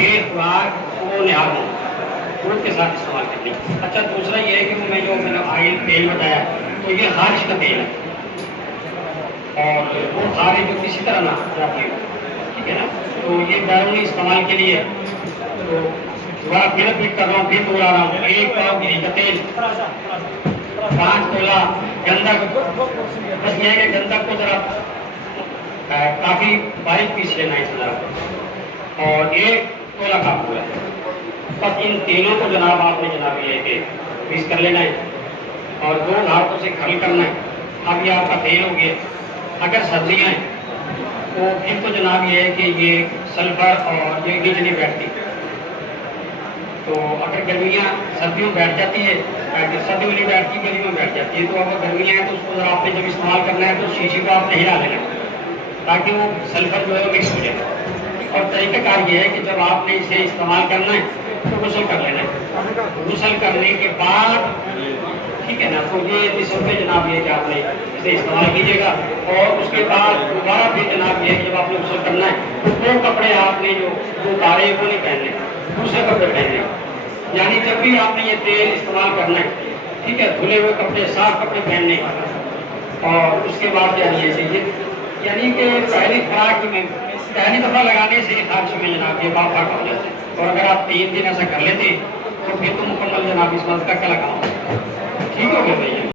एक बार वो निहार दूध के साथ इस्तेमाल करनी। अच्छा, दूसरा ये है कि मैं जो मैंने ऑयल तेल बताया तो ये खारिश का तेल है और वो खारिश जो किसी तरह ना जाती हो, ठीक है ना। तो ये बैरूनी इस्तेमाल के लिए तो दोबारा फिर रिपीट कर रहा हूँ, फिर दोहरा रहा हूँ। 1 पाव गिरी का तेल, 5 तोला गंधक, बस ये है कि गंधक को जरा काफी बारीक पीस लेना है इस तरह, और 1 तोला काबू है। बस इन तेलों को जनाब आपने जनाब ये के पीस कर लेना है और 2 हाथों से खल करना है। अब ये आपका तेल हो गया। अगर सर्दियाँ हैं तो फिर तो जनाब ये है कि ये सल्फर और ये नीचे नहीं बैठती। तो अगर गर्मियाँ सर्दियों में बैठ जाती है, सर्दियों में नहीं बैठती, गर्मियों में बैठ जाती है, तो अगर गर्मियाँ हैं तो उसको आपने जब इस्तेमाल करना है तो शीशी को आपने हिला लेना ताकि वो सल्फर जो है मिक्स हो जाए। और तरीक़ाकार ये है कि जब आपने इसे इस्तेमाल करना है तो गुसल कर लेना है। गुसल करने के बाद, ठीक है ना, तो ये इस पे जनाब ये कि आपने इसे इस्तेमाल कीजिएगा। और उसके बाद दोबारा फिर जनाब ये जब आपने गुसल करना है तो वो कपड़े आपने जो उतारे वो नहीं पहनने, दूसरे कपड़े पहनने। यानी जब भी आपने ये तेल इस्तेमाल करना है, ठीक है, धुले हुए कपड़े, साफ कपड़े पहनने। और उसके बाद ये चाहिए, यानी कि पहली खुराक में पहली दफ़ा लगाने से खारिश में जनाब ये बात हो जाते हैं। और अगर आप 3 दिन ऐसा कर लेते तो फिर तो मुकम्मल जनाब इस बात का क्या लगाओ, ठीक हो गया भैया।